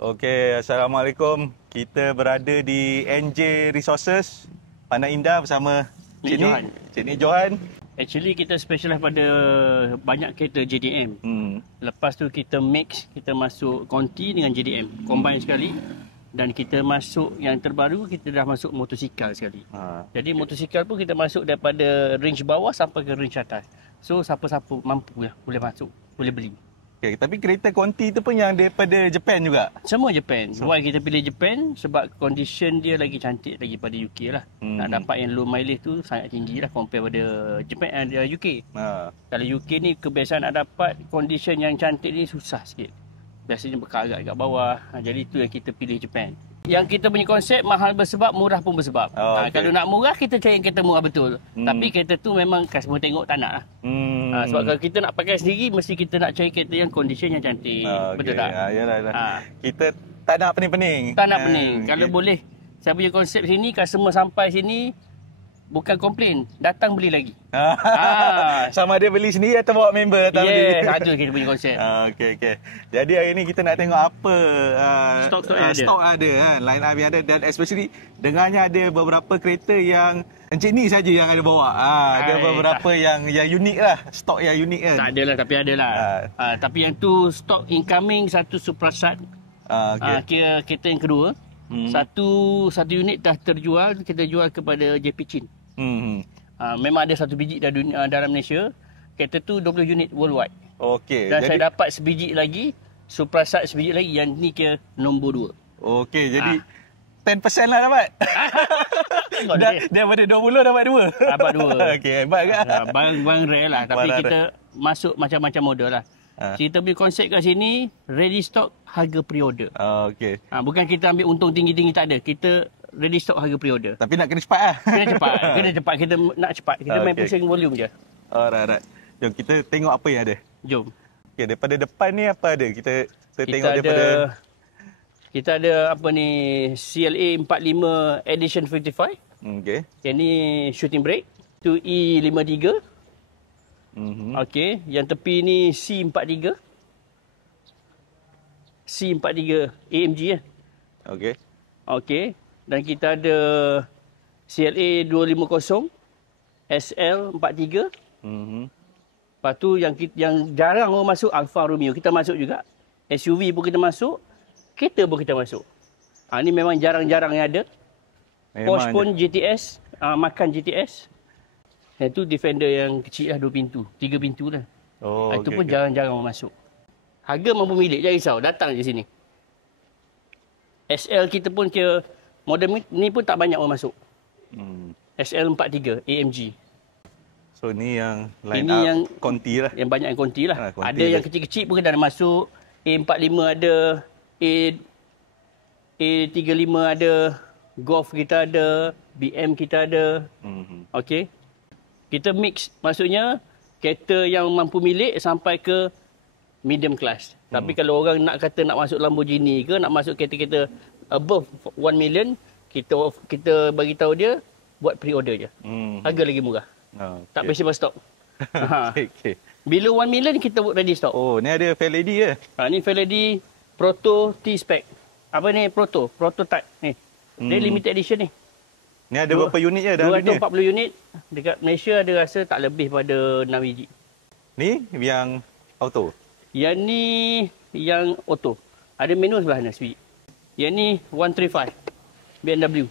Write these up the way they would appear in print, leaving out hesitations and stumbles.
Okey, Assalamualaikum. Kita berada di NJ Resources, Pandan Indah bersama Cik Johan. Cik Ni Johan. Actually kita specialize pada banyak kereta JDM. Hmm. Lepas tu kita mix, kita masuk Conti dengan JDM. Combine sekali. Dan kita masuk yang terbaru, kita dah masuk motosikal sekali. Jadi motosikal pun kita masuk daripada range bawah sampai ke range atas. So siapa-siapa mampu lah, boleh masuk, boleh beli. Okay, tapi kereta Conti tu pun yang daripada Japan juga? Semua Japan. Why kita pilih Japan? Sebab condition dia lagi cantik daripada UK lah. Nak dapat yang low mileage tu sangat tinggi lah compare pada Japan UK. Kalau UK ni kebiasaan nak dapat condition yang cantik ni susah sikit. Biasanya berkarat kat bawah. Jadi tu yang kita pilih Japan. Yang kita punya konsep mahal bersebab, murah pun bersebab. Okay. Kalau nak murah, kita cari kereta murah betul. Tapi kereta tu memang customer tengok tak nak lah. Sebab kalau kita nak pakai sendiri, mesti kita nak cari kereta yang condition yang cantik. Betul tak? Yalah. Kita tak nak pening-pening. Tak nak pening. Kalau boleh, saya punya konsep sini, customer sampai sini, bukan komplain, datang beli lagi. Sama dia beli sendiri atau bawa member datang beli. Ada kita punya konsep. Okey. Jadi hari ni kita nak tengok apa stok ada kan, line up yang ada, dan especially dengarnya ada beberapa kereta yang Encik Ni saja yang ada bawa. Ada beberapa yang unik lah, stok yang unik kan. Tak adalah, tapi adalah. Tapi yang tu stok incoming satu Suprasat. Kira kereta yang kedua. Satu unit dah terjual, kita jual kepada JP Chin. Memang ada satu biji dalam Malaysia. Kereta tu 20 unit worldwide. Okey. Dan saya dapat sebiji lagi, Suprasat sebiji lagi, yang ni kira nombor 2. Okey, jadi 10% lah dapat. Daripada 20 dapat 2. Dapat 2. Okey, hebat ke? Barang rare lah, tapi kita masuk macam-macam model lah. Kita punya konsep kat sini, ready stock, harga pre-order. Okey. Bukan kita ambil untung tinggi-tinggi, tak ada. Kita ready stock, harga pre-order. Tapi nak kena cepat lah. Kena cepat. Kita nak cepat. Kita main pusing volume je. Alright. Jom kita tengok apa yang ada. Jom. Okey, daripada depan ni apa ada? Kita tengok daripada... Kita ada apa ni, CLA 45 Edition 55. Okey. Yang ni shooting brake. Tu E53. Okey, yang tepi ni C43. C43 AMG ya. Okey. Dan kita ada CLA 250 SL43. Lepas tu yang jarang orang masuk, Alfa Romeo. Kita masuk juga. SUV pun kita masuk. Kereta pun kita masuk. Ni memang jarang-jarang yang ada. Porsche pun GTS, Macan GTS. Yang tu Defender yang kecil lah, 2 pintu, 3 pintu lah. Itu pun jarang-jarang orang masuk. Harga mampu milik, jangan risau, datang je sini. SL kita pun kira, model ni pun tak banyak orang masuk. SL43 AMG. So ni yang line up yang Conti lah. Yang banyak yang Conti lah. Ada yang kecil-kecil pun dah masuk. A45 ada, A35 ada, Golf kita ada, BM kita ada. Okey. Kita mix, maksudnya kereta yang mampu milik sampai ke medium class. Tapi kalau orang nak kata nak masuk Lamborghini ke, nak masuk kereta-kereta above 1 million, kita bagi tahu dia buat pre-order je. Harga lagi murah. Tak payah simpan stok. Okay. Bila 1 million kita buat ready stock. Ni ada Fairlady ke? Ni Fairlady Proto T-Spec. Apa ni Prototype ni. Dia limited edition ni. Ni ada berapa unit je dalam dunia? 240 unit. Dekat Malaysia ada rasa tak lebih pada 6 biji. Ni yang auto? Yang ni yang auto. Ada manual sebelah sana sebiji. Yang ni 135 BMW.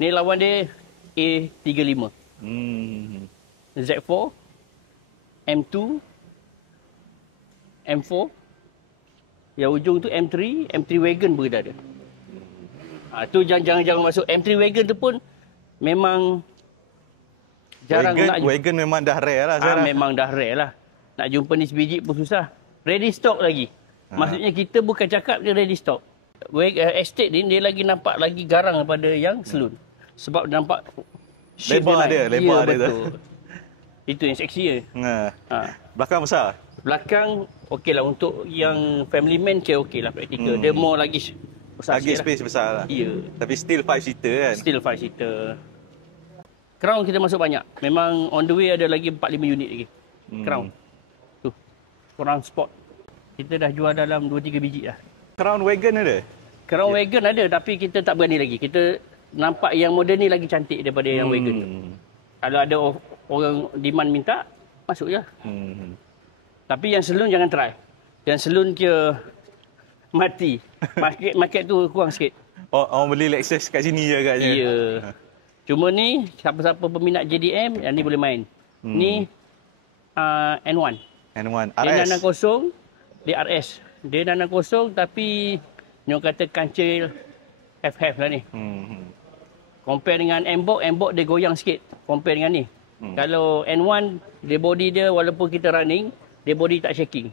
Ni lawan dia A35. Z4, M2, M4. Yang ujung tu M3, M3 Wagon pun kita ada. Tu jangan masuk. M3 Wagon tu pun memang jarang nak jumpa. Wagon memang dah rare lah sekarang. Memang dah rare lah. Nak jumpa ni sebiji pun susah. Ready stock lagi. Maksudnya kita bukan cakap dia ready stock. Estate ni dia lagi nampak lagi garang daripada yang saloon. Sebab nampak lebar dia. Lebar dia tu. Itu yang seksi je. Belakang besar? Belakang okey lah. Untuk yang family man okey lah praktikal. Dia more lagi besar. Lagi space besar lah. Ya. Tapi still 5 seater kan? Still 5 seater. Crown kita masuk banyak. Memang on the way ada lagi 4-5 unit lagi. Crown. Tu. Crown Sport. Kita dah jual dalam 2-3 biji dah. Crown Wagon ada? Crown Wagon ada, tapi kita tak berani lagi. Kita nampak yang model ni lagi cantik daripada yang Wagon tu. Kalau ada orang demand minta, masuk je. Tapi yang saloon jangan try. Yang saloon kira mati. Market tu kurang sikit. Orang beli Lexus kat sini je agaknya. Ya. Cuma ni, siapa-siapa peminat JDM, yang ni boleh main. Ni N1. N1 RS. Dia nanang kosong, dia RS. Dia nanang kosong tapi ni orang kata kancil FF lah ni. Compare dengan M-Box dia goyang sikit. Compare dengan ni. Kalau N1, dia body dia walaupun kita running, dia body tak shaking.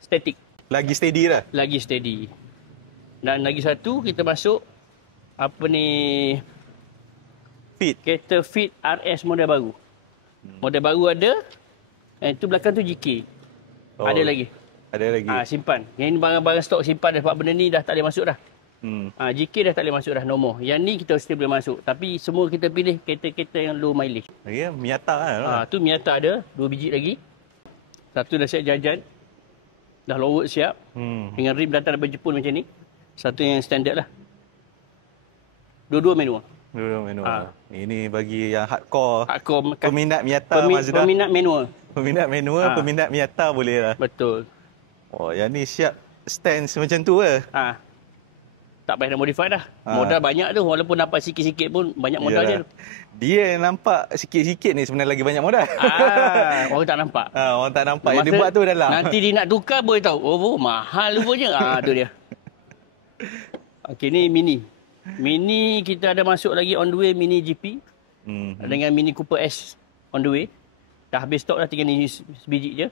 Static. Lagi steady lah? Lagi steady. Dan lagi satu, kita masuk apa ni... Fit. Kereta Fit RS model baru. Model baru ada. Itu belakang tu GK. Ada lagi. Ada lagi. Simpan. Yang ini barang-barang stok simpan dah. Sebab benda ni dah tak boleh masuk dah. GK dah tak boleh masuk dah nombor. Yang ni kita still boleh masuk. Tapi semua kita pilih kereta-kereta yang low mileage. Ya, Miata lah. Tu Miata ada. 2 biji lagi. Satu dah siap jajan. Dah low work siap. Dengan rim datang daripada Jepun macam ni. Satu yang standard lah. Dua-dua manual. Dua-dua manual. Ini bagi yang hardcore peminat Miata Mazda. Peminat manual. Peminat manual, peminat Miata boleh lah. Betul. Yang ni siap stance macam tu ke? Tak payah nak modify dah. Modal banyak tu. Walaupun dapat sikit-sikit pun banyak modal je. Dia nampak sikit-sikit ni sebenarnya lagi banyak modal. Orang tak nampak. Orang tak nampak. Yang dia buat tu dalam. Nanti dia nak tukar boleh tahu. Oh, mahal rupanya. Tu dia. Okey, ni Mini. Mini kita ada masuk lagi on the way Mini GP. Dengan Mini Cooper S on the way. Dah habis stok dah, tinggal ni sebiji je.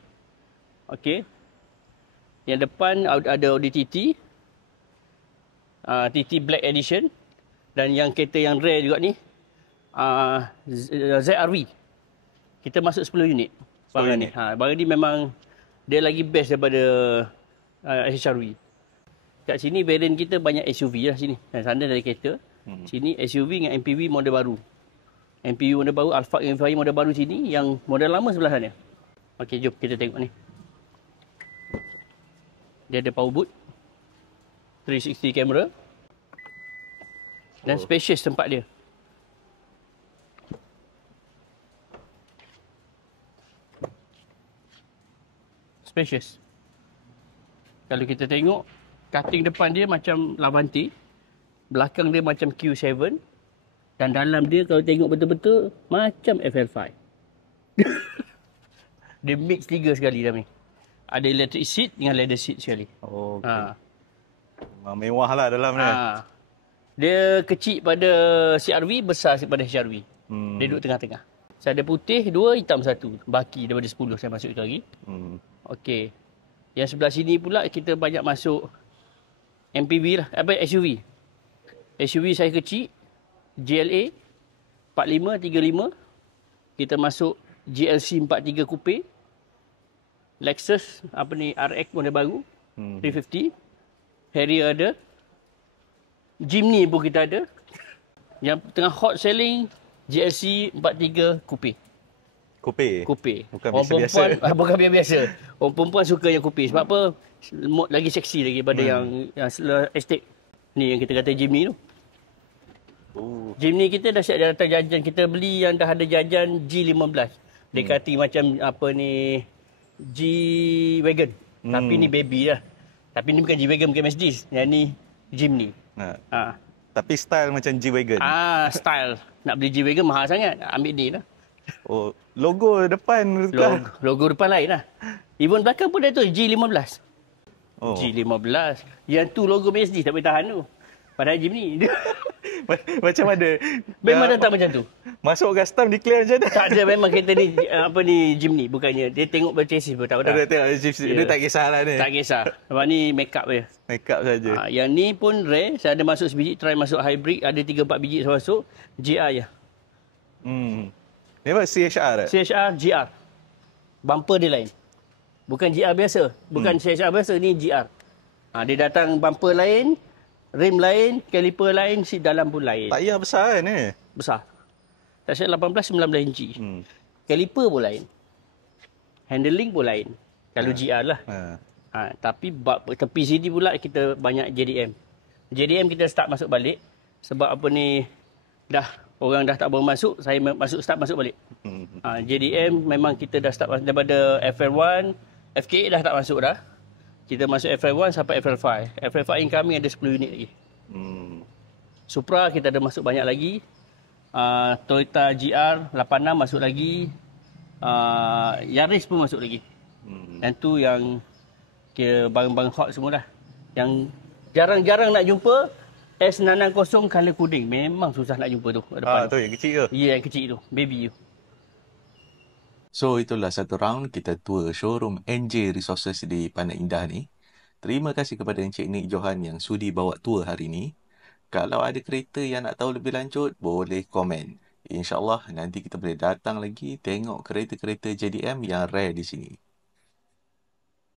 Okey. Yang depan ada Audi TT. TT Black Edition. Dan yang kereta yang rare juga ni. ZR-V. Kita masuk 10 unit. Barang ni. Barang ni memang dia lagi best daripada HR-V. Kat sini variant kita banyak SUV lah sini. Dan sana dari kereta. Sini SUV dengan MPV model baru. MPV model baru, Alphard MPV model baru sini. Yang model lama sebelah sana. Okey, jom kita tengok ni. Dia ada power boot. 360 kamera. Dan spacious tempat dia. Spacious. Kalau kita tengok, cutting depan dia macam Lavante. Belakang dia macam Q7. Dan dalam dia kalau tengok betul-betul, macam FL5. Dia mix 3 sekali dalam ni. Ada electric seat dengan leather seat sekali. Mewah lah dalam ni. Dia kecil pada CR-V, besar pada HR-V. Dia duduk tengah-tengah. Saya ada putih 2, hitam 1. Baki daripada 10 saya masuk itu lagi. Okey. Yang sebelah sini pula kita banyak masuk MPV lah. SUV. SUV saya kecil. GLA 45, 35. Kita masuk GLC 43 Coupe. Lexus RX model baru. 350. Harrier ada. Jimny pun kita ada. Yang tengah hot selling GLC 43 Coupe. Coupe. Bukan biasa. Bukan biasa. Orang perempuan suka yang Coupe. Sebab apa? Lagi seksi lagi daripada yang estate. Ni yang kita kata Jimny tu. Jimny kita dah siap datang jajan. Kita beli yang dah ada jajan G15. Dia kata macam G-Wagon. Tapi ni baby lah. Tapi ni bukan G-Wagon, bukan Mercedes. Yang ni Jimny. Tapi style macam G-Wagon. Style. Nak beli G-Wagon mahal sangat. Ambil ni lah. Logo depan. Logo depan lain lah. Even belakang pun ada tu G15. G15. Yang tu logo Mercedes tak boleh tahan tu. Padahal Jimny. Macam ada. Memang dah tak macam tu. Masuk custom declare macam mana? Tak ada, memang kereta ni Jimny. Bukannya dia tengok berchassis pun tak ada. Dia tak kisahlah ni. Tak kisah. Sebab ni make up je. Make up saja. Yang ni pun rare. Saya ada masuk sebiji, try masuk hybrid. Ada 3-4 biji saya masuk. GR je. Ni apa? CHR? CHR GR. Bumper dia lain. Bukan GR biasa. Bukan CHR biasa. Ni GR. Dia datang bumper lain. Rim lain, caliper lain, seat dalam pun lain. Tayar besar kan ni? Besar. Tak silap 18-19 inci. Caliper pun lain. Handling pun lain. Kalau GR lah. Tapi tepi sini pula kita banyak JDM. JDM kita start masuk balik. Sebab apa ni, orang dah tak boleh masuk, saya start masuk balik. JDM memang kita dah start daripada FL1, FK dah tak masuk dah. Kita masuk FL1 sampai FL5. FL5 incoming ada 10 unit lagi. Supra kita ada masuk banyak lagi. Toyota GR 86 masuk lagi. Yaris pun masuk lagi. Dan tu yang kira barang-barang hot semua dah. Yang jarang-jarang nak jumpa S960 color kuning. Memang susah nak jumpa tu. Tu yang kecil tu? Ya, yang kecil tu. Baby tu. So, itulah satu round kita tour showroom NJ Resources di Pantai Indah ni. Terima kasih kepada Encik Nick Johan yang sudi bawa tour hari ni. Kalau ada kereta yang nak tahu lebih lanjut, boleh komen. InsyaAllah nanti kita boleh datang lagi tengok kereta-kereta JDM yang rare di sini.